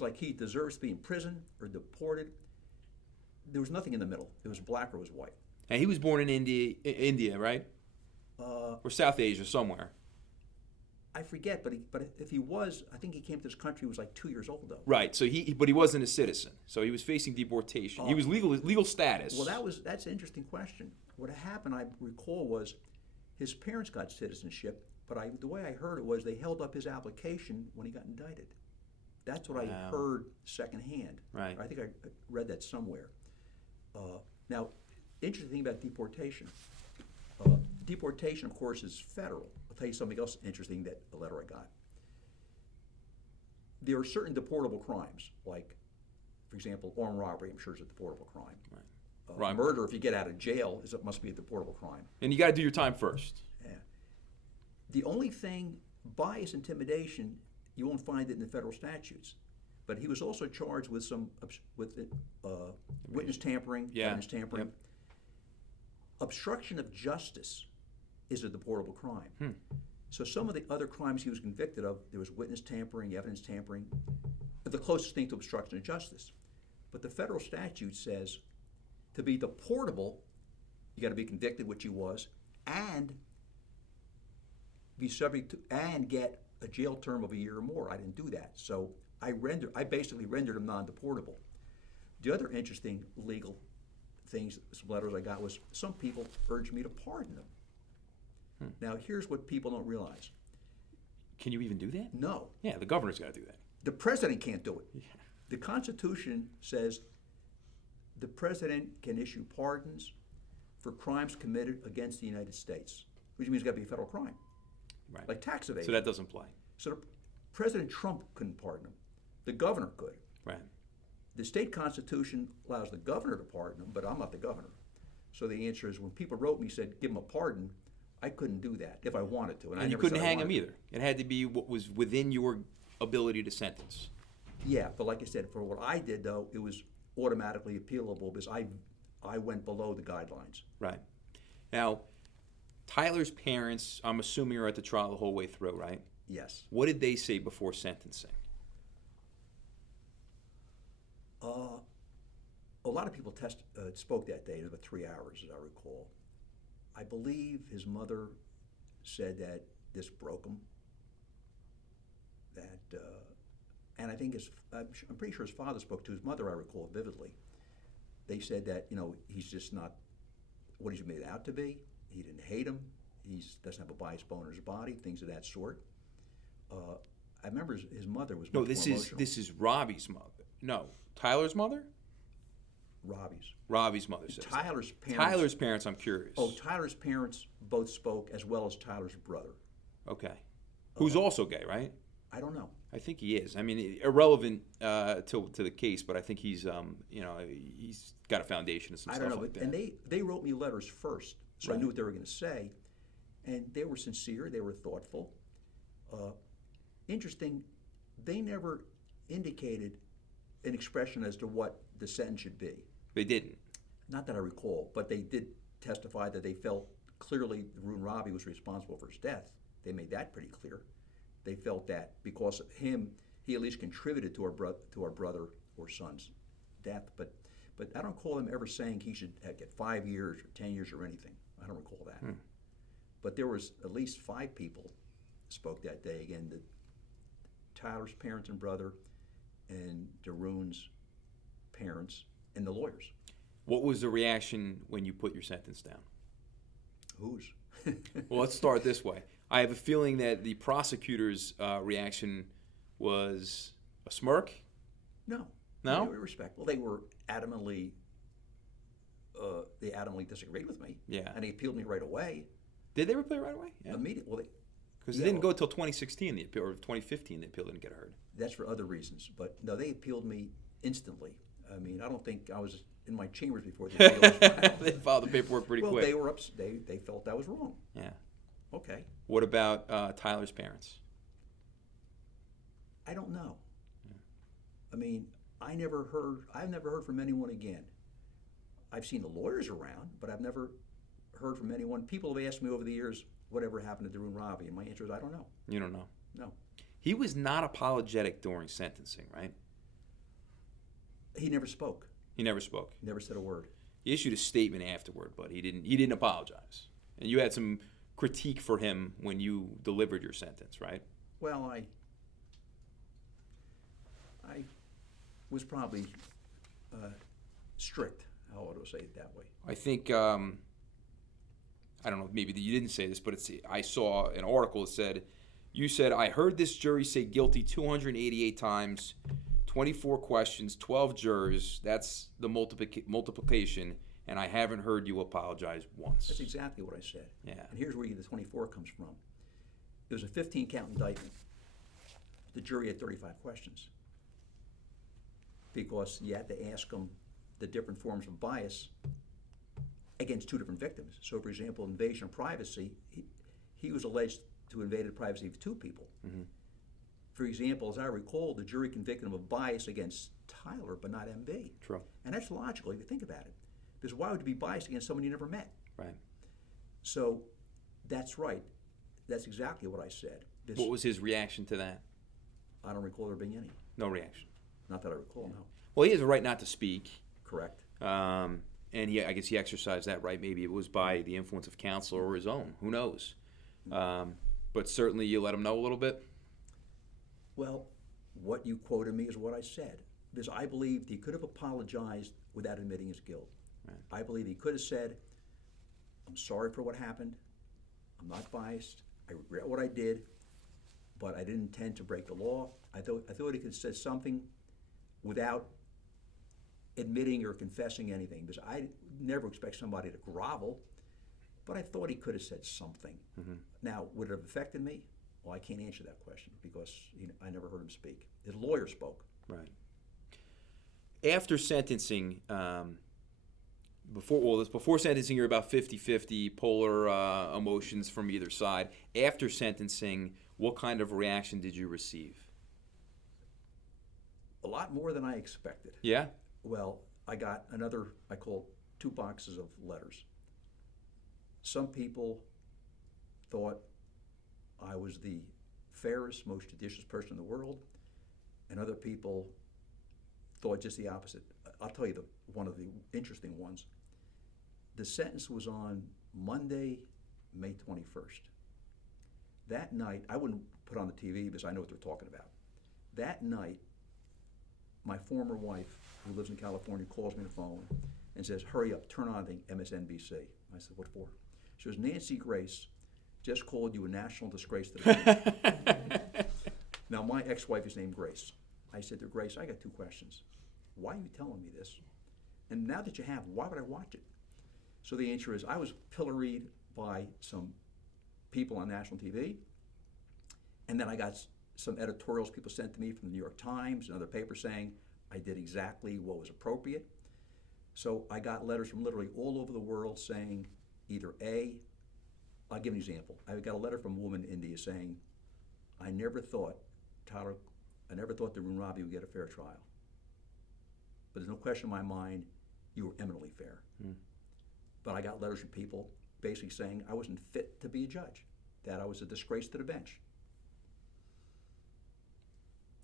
like he deserves to be in prison or deported. There was nothing in the middle. It was black or it was white. And he was born in India, right? Or South Asia, somewhere. I forget, but if he was, I think he came to this country. He was like 2 years old though. Right. So but he wasn't a citizen. So he was facing deportation. He was legal status. Well, that's an interesting question. What happened, I recall, was his parents got citizenship, but the way I heard it was they held up his application when he got indicted. That's what I heard secondhand. Right. I think I read that somewhere. Now, interesting thing about deportation. Deportation, of course, is federal. I'll tell you something else interesting that the letter I got. There are certain deportable crimes, like, for example, armed robbery. I'm sure is a deportable crime. Right. Right. Murder, if you get out of jail, must be a deportable crime. And you got to do your time first. Yeah. The only thing, bias, intimidation, you won't find it in the federal statutes. But he was also charged with witness tampering, evidence tampering. Yep. Obstruction of justice is a deportable crime. So some of the other crimes he was convicted of, there was witness tampering, evidence tampering, the closest thing to obstruction of justice. But the federal statute says to be deportable, you got to be convicted, which he was, and be subject to and get a jail term of a year or more. I didn't do that, so I basically rendered him non-deportable. The other interesting legal things, some letters I got, was some people urged me to pardon them. Now, here's what people don't realize. Can you even do that? No, Yeah, the governor's got to do that. the president can't do it. The Constitution says the president can issue pardons for crimes committed against the United States, which means it's got to be a federal crime, Right. like tax evasion. So that doesn't apply. So President Trump couldn't pardon him. The governor could. Right. The state constitution allows the governor to pardon him, but I'm not the governor. So the answer is, when people wrote me, said, give him a pardon, I couldn't do that if I wanted to. And I you never couldn't said I hang him wanted to. either. It had to be what was within your ability to sentence. Yeah, but like I said, for what I did, though, it was automatically appealable because I went below the guidelines. Right. Now, Tyler's parents, I'm assuming, are at the trial the whole way through, right? Yes. What did they say before sentencing? A lot of people spoke that day. It was about 3 hours, as I recall. I believe his mother said that this broke him. And I think I'm pretty sure his father spoke to his mother. I recall vividly. They said that he's just not what he's made out to be. He didn't hate him. He doesn't have a biased bone in his body. Things of that sort. I remember his mother was No, much this more is emotional. this is Robbie's mother. No, Tyler's mother. Robbie's mother says that. Tyler's parents. I'm curious. Oh, Tyler's parents both spoke, as well as Tyler's brother. Okay. Who's also gay, right? I don't know. I think he is. I mean, irrelevant to the case, but I think he's he's got a foundation and some I stuff don't know. like that. And they wrote me letters first, so I Right. knew what they were going to say, and they were sincere. They were thoughtful. Interesting. They never indicated an expression as to what the sentence should be. They didn't. Not that I recall, but they did testify that they felt clearly Dharun Ravi was responsible for his death. They made that pretty clear. They felt that because of him, he at least contributed to our brother or son's death. But I don't recall them ever saying he should get 5 years or 10 years or anything. I don't recall that. But there was at least 5 people spoke that day. Again, Tyler's parents and brother, and Dharun's parents, and the lawyers. What was the reaction when you put your sentence down? Whose? Well, let's start this way. I have a feeling that the prosecutor's reaction was a smirk. No. No? They were respectful. They were adamantly disagreed with me. Yeah. And they appealed me right away. Did they reply right away? Yeah. Immediately. Because it didn't go till 2016, the appeal, or 2015, the appeal didn't get heard. That's for other reasons. But no, they appealed me instantly. I mean, I don't think I was in my chambers before the appeal was filed. They filed the paperwork pretty Well, quick. they were they felt that was wrong. Yeah. Okay. What about Tyler's parents? I don't know. I mean, I've never heard from anyone again. I've seen the lawyers around, but I've never heard from anyone. People have asked me over the years, whatever happened to Dharun Ravi, and my answer is I don't know. You don't know. No. He was not apologetic during sentencing, right? He never spoke. He never spoke. Never said a word. He issued a statement afterward, but he didn't apologize. And you had some critique for him when you delivered your sentence, right? Well, I was probably strict. How ought to say it that way? I think I don't know, maybe you didn't say this, but I saw an article that said, you said, I heard this jury say guilty 288 times, 24 questions, 12 jurors. That's the multiplication, and I haven't heard you apologize once. That's exactly what I said. Yeah. And here's where the 24 comes from. It was a 15-count indictment. The jury had 35 questions because you had to ask them the different forms of bias against 2 different victims. So, for example, invasion of privacy, he was alleged to invade the privacy of 2 people. Mm-hmm. For example, as I recall, the jury convicted him of bias against Tyler, but not MB. True. And that's logical if you think about it. Because why would you be biased against someone you never met? Right. So, that's right. That's exactly what I said. What was his reaction to that? I don't recall there being any. No reaction. Not that I recall, no. Well, he has a right not to speak. Correct. And I guess he exercised that right. Maybe it was by the influence of counsel or his own. Who knows? But certainly you let him know a little bit. Well, what you quoted me is what I said. Because I believed he could have apologized without admitting his guilt. Right. I believe he could have said, I'm sorry for what happened. I'm not biased. I regret what I did, but I didn't intend to break the law. I thought he could have said something without admitting or confessing anything, because I never expect somebody to grovel, but I thought he could have said something. Mm-hmm. Now, would it have affected me? Well, I can't answer that question because I never heard him speak. His lawyer spoke. Right. After sentencing, before sentencing, you're about 50-50, polar emotions from either side. After sentencing, what kind of reaction did you receive? A lot more than I expected. Yeah? Well, I got another, I call 2 boxes of letters. Some people thought I was the fairest, most judicious person in the world, and other people thought just the opposite. I'll tell you one of the interesting ones. The sentence was on Monday, May 21st. That night, I wouldn't put on the TV because I know what they're talking about. That night, my former wife, who lives in California, calls me on the phone and says, hurry up, turn on the MSNBC. I said, what for? She goes, Nancy Grace just called you a national disgrace to the country. Now, my ex-wife is named Grace. I said to Grace, I got 2 questions. Why are you telling me this? And now that you have, why would I watch it? So the answer is, I was pilloried by some people on national TV, and then I got some editorials people sent to me from the New York Times and other papers saying I did exactly what was appropriate. So I got letters from literally all over the world saying either A, I'll give you an example. I got a letter from a woman in India saying, I never thought Dharun Ravi would get a fair trial. But there's no question in my mind, you were eminently fair. But I got letters from people basically saying I wasn't fit to be a judge, that I was a disgrace to the bench.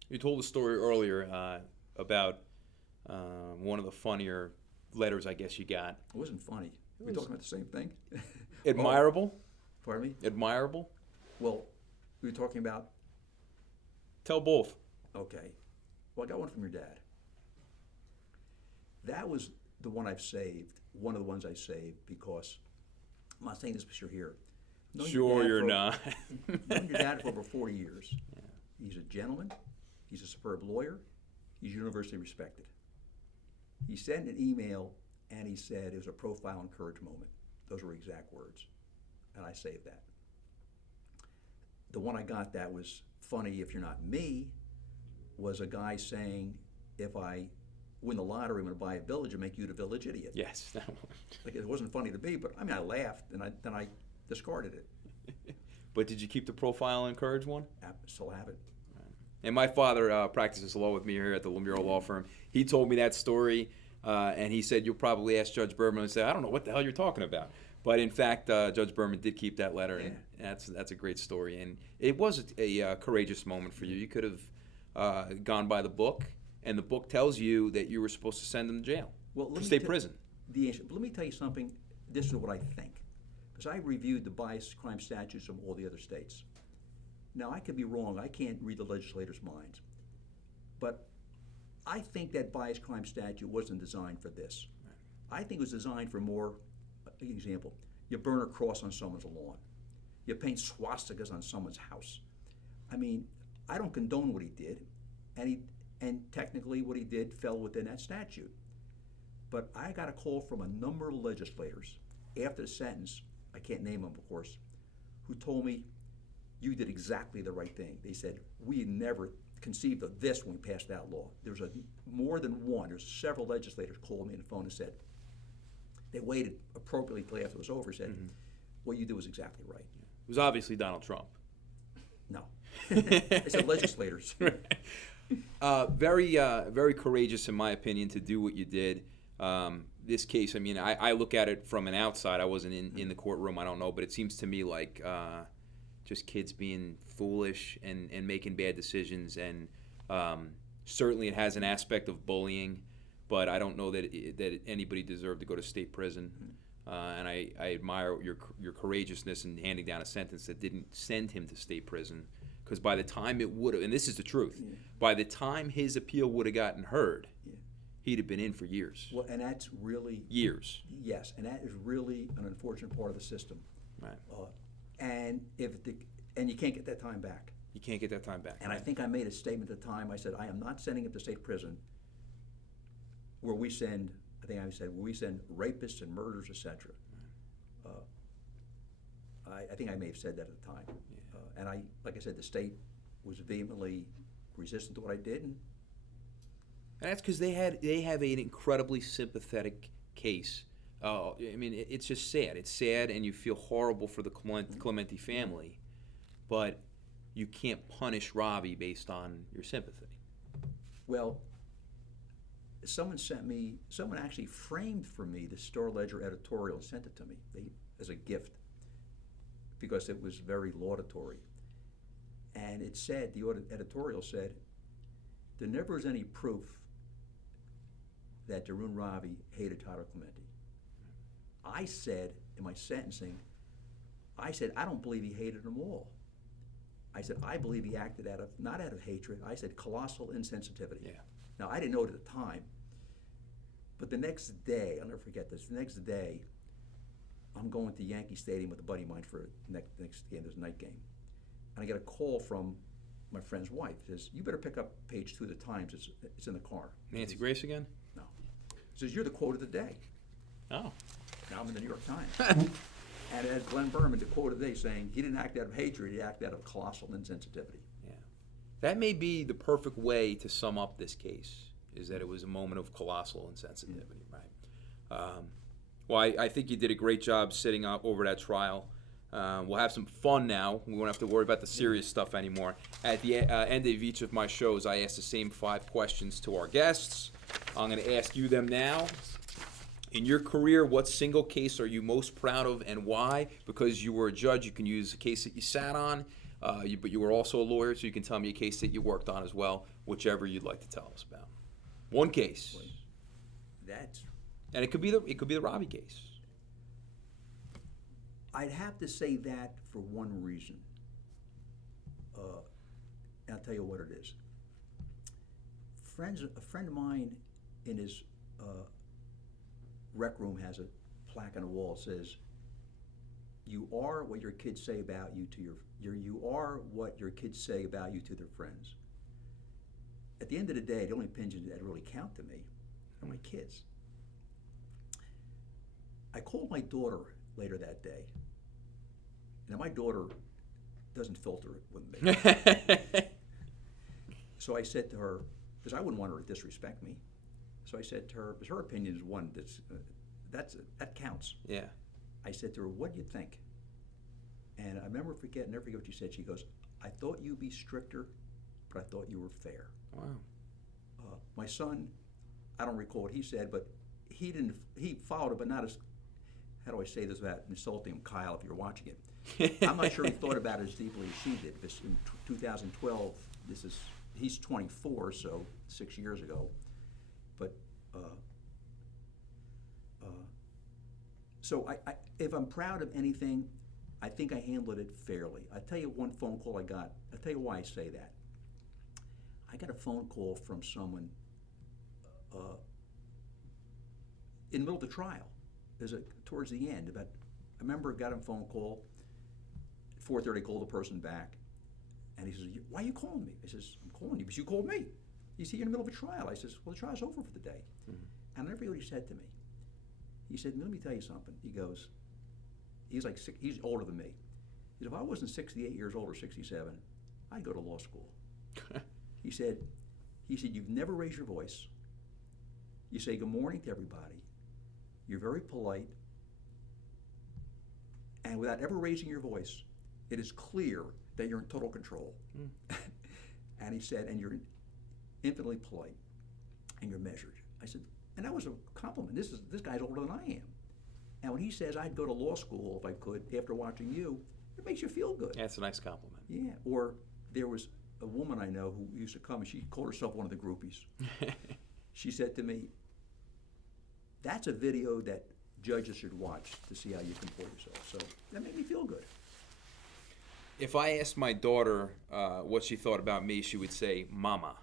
You told a story earlier about one of the funnier letters I guess you got. It wasn't funny. We're talking about the same thing. Admirable? Pardon me? Admirable? Well, we were talking about, Tell both. okay. Well, I got one from your dad. That was the one I've saved, one of the ones I saved, because I'm not saying this because you're here. Known your Sure dad you're for- not. Known your dad for over 40 years. He's a gentleman. He's a superb lawyer. He's universally respected. He sent an email and he said it was a profile and courage moment. Those were exact words. And I saved that. The one I got that was funny, if you're not me, was a guy saying, if I win the lottery, I'm going to buy a village and make you the village idiot. Yes. That one. Like, it wasn't funny to me, but I mean, I laughed and then I discarded it. But did you keep the profile and courage one? I still have it. And my father practices law with me here at the Lomurro law firm. He told me that story, and he said, you'll probably ask Judge Berman and say, I don't know what the hell you're talking about. But in fact, Judge Berman did keep that letter, and that's a great story. And it was a courageous moment for you. You could have gone by the book, and the book tells you that you were supposed to send him to jail, Well, let me state tell- prison. But let me tell you something. This is what I think. Because I reviewed the biased crime statutes from all the other states. Now, I could be wrong. I can't read the legislators' minds. But I think that biased crime statute wasn't designed for this. I think it was designed for more, an example, you burn a cross on someone's lawn. You paint swastikas on someone's house. I mean, I don't condone what he did, and technically what he did fell within that statute. But I got a call from a number of legislators after the sentence, I can't name them, of course, who told me, you did exactly the right thing. They said, we never conceived of this when we passed that law. There's more than one, there's several legislators called me on the phone and said, they waited appropriately till after it was over, said, what you did was exactly right. It was obviously Donald Trump. No. They said legislators. Very courageous, in my opinion, to do what you did. This case, I mean, I look at it from an outside. I wasn't in the courtroom, I don't know, but it seems to me like just kids being foolish and making bad decisions. And certainly it has an aspect of bullying, but I don't know that anybody deserved to go to state prison. And I admire your courageousness in handing down a sentence that didn't send him to state prison. Because by the time it would have, and this is the truth, by the time his appeal would have gotten heard, he'd have been in for years. Well, and that's really Years. Yes, and that is really an unfortunate part of the system. Right. And you can't get that time back. You can't get that time back. And I think I made a statement at the time. I said, I am not sending him to state prison where we send, I think I said, where we send rapists and murderers, etc. I think I may have said that at the time. And like I said, the state was vehemently resistant to what I did. And that's because they have an incredibly sympathetic case. I mean, it's just sad. It's sad, and you feel horrible for the Clemente family, but you can't punish Ravi based on your sympathy. Well, someone actually framed for me the Star Ledger editorial and sent it to me as a gift because it was very laudatory. And it said, the editorial said, there never was any proof that Dharun Ravi hated Tyler Clemente. I said in my sentencing, I don't believe he hated them all. I said, I believe he acted not out of hatred, I said colossal insensitivity. Yeah. Now, I didn't know it at the time, but the next day, I'll never forget this, the next day, I'm going to Yankee Stadium with a buddy of mine for the next game, there's a night game. And I get a call from my friend's wife. It says, you better pick up page 2 of the Times, it's in the car. Nancy Grace again? No. It says, you're the quote of the day. Oh. Now I'm in the New York Times. And it had Glenn Berman, the quote of the day, saying, he didn't act out of hatred, he acted out of colossal insensitivity. Yeah. That may be the perfect way to sum up this case, is that it was a moment of colossal insensitivity, right? Well, I think you did a great job sitting up over that trial. We'll have some fun now. We won't have to worry about the serious stuff anymore. At the end of each of my shows, I ask the same 5 questions to our guests. I'm going to ask you them now. In your career, what single case are you most proud of and why? Because you were a judge, you can use a case that you sat on, but you were also a lawyer, so you can tell me a case that you worked on as well, whichever you'd like to tell us about. One case. And it could be the Ravi case. I'd have to say that for one reason. And I'll tell you what it is. A friend of mine in his rec room has a plaque on the wall that says, "You are what your kids say about you to you are what your kids say about you to their friends." At the end of the day, the only opinions that really count to me are my kids. I called my daughter later that day. Now my daughter doesn't filter it with me. So I said to her, because I wouldn't want her to disrespect me. So I said to her, because her opinion is one that counts. Yeah. I said to her, "What do you think?" And I never forget what she said. She goes, "I thought you'd be stricter, but I thought you were fair." Wow. My son, I don't recall what he said, but he followed it, but not as, how do I say this without insulting him, Kyle, if you're watching it. I'm not sure he thought about it as deeply as she did, because in 2012, he's 24, so 6 years ago. But, so if I'm proud of anything, I think I handled it fairly. I'll tell you one phone call I got. I'll tell you why I say that. I got a phone call from someone in the middle of the trial. Towards the end, I remember I got a phone call. At 4:30, I called the person back, and he says, "Why are you calling me?" I says, "I'm calling you because you called me. You see, you're in the middle of a trial." I says, "Well, the trial's over for the day." Mm-hmm. And I never forget what he said to me. He said, "Let me tell you something." He goes, he's older than me. He said, "If I wasn't 68 years old or 67, I'd go to law school." He said, "You've never raised your voice. You say good morning to everybody. You're very polite. And without ever raising your voice, it is clear that you're in total control." Mm. And he said, "And you're infinitely polite, and you're measured." I said, and that was a compliment. This guy's older than I am. And when he says, "I'd go to law school if I could after watching you," it makes you feel good. That's a nice compliment. Yeah. Or there was a woman I know who used to come, and she called herself one of the groupies. She said to me, "That's a video that judges should watch to see how you comport yourself." So that made me feel good. If I asked my daughter what she thought about me, she would say, "Mama."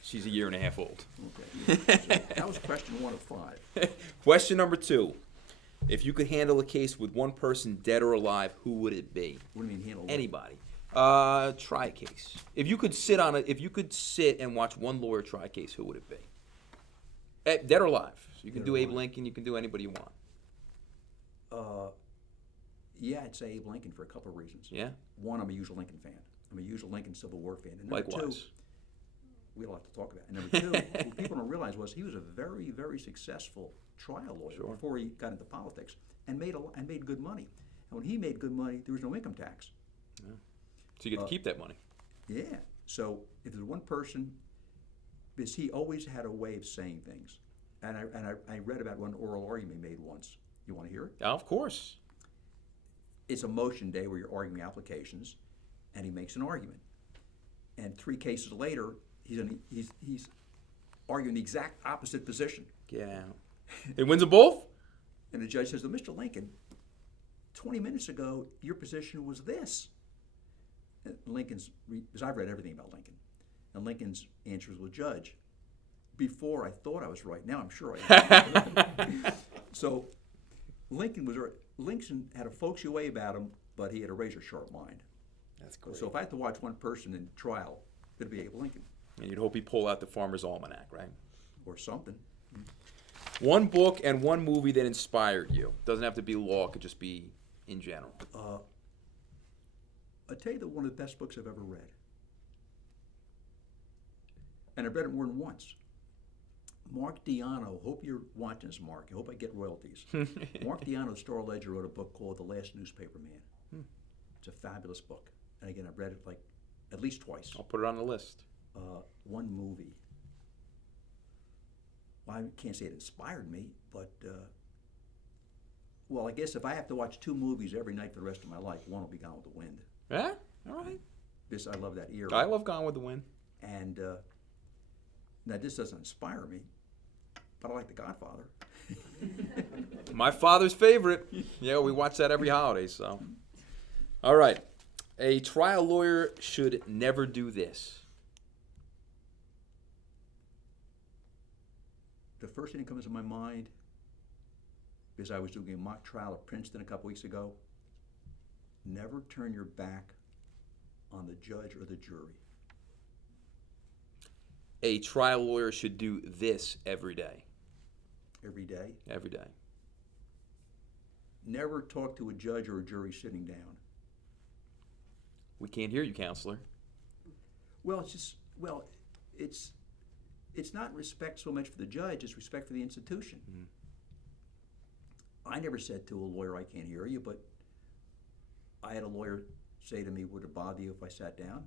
She's a year and a half old. Okay. Yeah. So that was question 1 of 5. Question number 2. If you could handle a case with one person, dead or alive, who would it be? What do you mean handle? Anybody. Try a case. If you could sit and watch one lawyer try a case, who would it be? Dead or alive. So you can do Abe Lincoln, you can do anybody you want. Yeah, I'd say Abe Lincoln for a couple of reasons. Yeah? One, I'm a usual Lincoln fan. I'm a usual Lincoln Civil War fan. And number Likewise. 2, we had a lot to talk about. And number 2, what people don't realize was he was a very, very successful trial lawyer before he got into politics, and made good money. And when he made good money, there was no income tax. Yeah. So you get to keep that money. Yeah. So if there's one person, because he always had a way of saying things. And I read about one oral argument he made once. You want to hear it? Of course. It's a motion day where you're arguing applications, and he makes an argument. And 3 cases later, he's arguing the exact opposite position. Get out. He wins them both? And the judge says, well, Mr. Lincoln, 20 minutes ago, your position was this. And Lincoln's, because I've read everything about Lincoln, and Lincoln's answer was, well, Judge, before I thought I was right, now I'm sure I am. So Lincoln had a folksy way about him, but he had a razor-sharp mind. That's great. So if I had to watch one person in trial, it'd be Abe Lincoln. And you'd hope he'd pull out the Farmer's Almanac, right? Or something. One book and one movie that inspired you. Doesn't have to be law, it could just be in general. I'll tell you that one of the best books I've ever read. And I've read it more than once. Mark Diano, hope you're watching this, Mark. I hope I get royalties. Mark Diano, the Star Ledger, wrote a book called The Last Newspaper Man. It's a fabulous book. And again, I've read it like at least twice. I'll put it on the list. One movie. Well, I can't say it inspired me, but, well, I guess if I have to watch 2 movies every night for the rest of my life, one will be Gone with the Wind. Yeah? All right. This, I love that era. I love Gone with the Wind. And now this doesn't inspire me, but I like The Godfather. My father's favorite. Yeah, we watch that every holiday, so. All right. A trial lawyer should never do this. The first thing that comes to my mind, because I was doing a mock trial at Princeton a couple weeks ago, never turn your back on the judge or the jury. A trial lawyer should do this every day. Every day. Every day. Never talk to a judge or a jury sitting down. We can't hear you, counselor. Well, it's not respect so much for the judge, it's respect for the institution. I never said to a lawyer, I can't hear you, but I had a lawyer say to me, would it bother you if I sat down?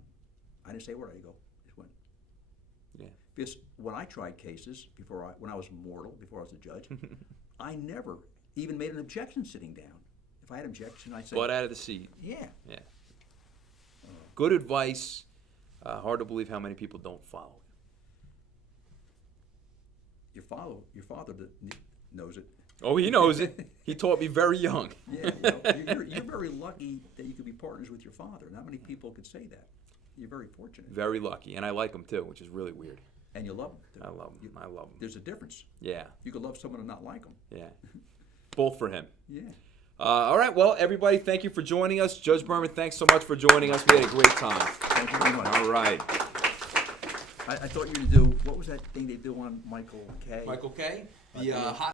I didn't say a word. I go, just went. Yeah. Because when I tried cases, when I was mortal, before I was a judge, I never even made an objection sitting down. If I had an objection, I'd say, Butt out of the seat. yeah. Yeah. Good advice. Hard to believe how many people don't follow it. Your father knows it. Oh, he knows it. He taught me very young. Yeah, you're very lucky that you could be partners with your father. Not many people could say that. You're very fortunate. Very lucky, and I like him too, which is really weird. And you love him, too. I love him. I love him. There's a difference. Yeah, You could love someone and not like them. yeah. Both for him. Yeah. All right, well, everybody, thank you for joining us. Judge Berman, thanks so much for joining us. We had a great time. Thank you very much. All right. I thought you were going to do, what was that thing they do on Michael K? Michael K., the hot